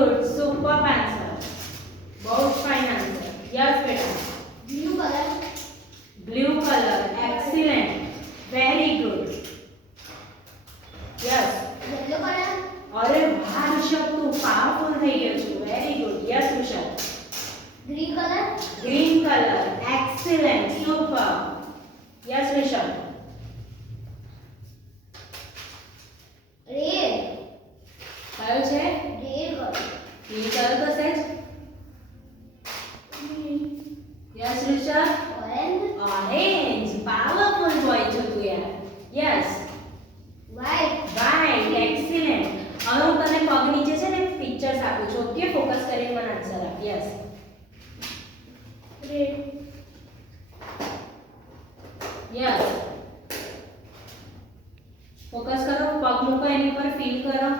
good. Superb answer. बहुत fine answer. Yes, beta. Blue color. Blue color. Excellent. Very good. Yes. Yellow color. अरे वाह ऋषभ तू पावरफुल થઈ ગયો છું. Very good. Yes, Rishabh. Green color. Green color. Excellent. Super. Yes, Rishabh. Red. કયો છે? Red color. ગ્રીન કલર તો છે જ. Yes, Rishabh. Orange. Orange. Powerful boy છો તું યાર. Yes. White. Right. Excellent. હવે હું તને પગ નીચે છે ને પિક્ચર્સ આપું છું. ઓકે, ફોકસ કરીને મને આન્સર આપ. Yes. Red. Yes. ફોકસ કરો, પગ મૂકો એની પર, ફીલ કરો.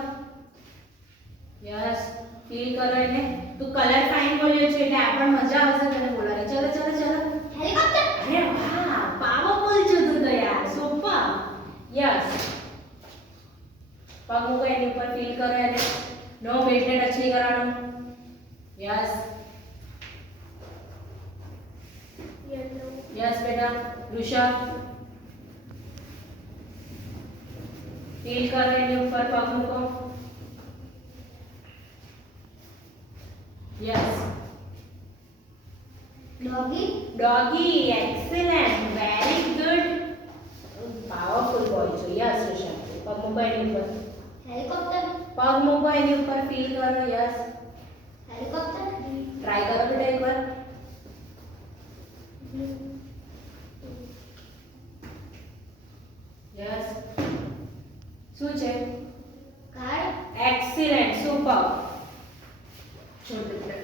યસ, ફીલ કરો એને. તું કલર ફાઇન બોલ્યો છે એટલે આ પણ મજા આવશે તને બોલવાની. ચલો ચલો ચલો. Helicopter. અરે વાહ, પાવરફુલ છો તું તો યાર. સુપર. યસ. પગ મૂકો એની ઉપર, ફીલ કરો એને. નો બેલ્ટને ટચ નહીં કરવાનું. યસ. Yellow. યસ બેટા. ઋષભ. ફીલ કરો એની ઉપર, પગ મૂકો. Yes. Doggy. Doggy, excellent, very good. Powerful boy છો. યસ ઋષભ. પગ મૂકો એની ઉપર. Helicopter. પગ મૂકો એની ઉપર, ફીલ કરો. યસ. Helicopter. ટ્રાય કરો બેટા એકવાર. યસ. શું છે? Car. Excellent, super. છોડ દે.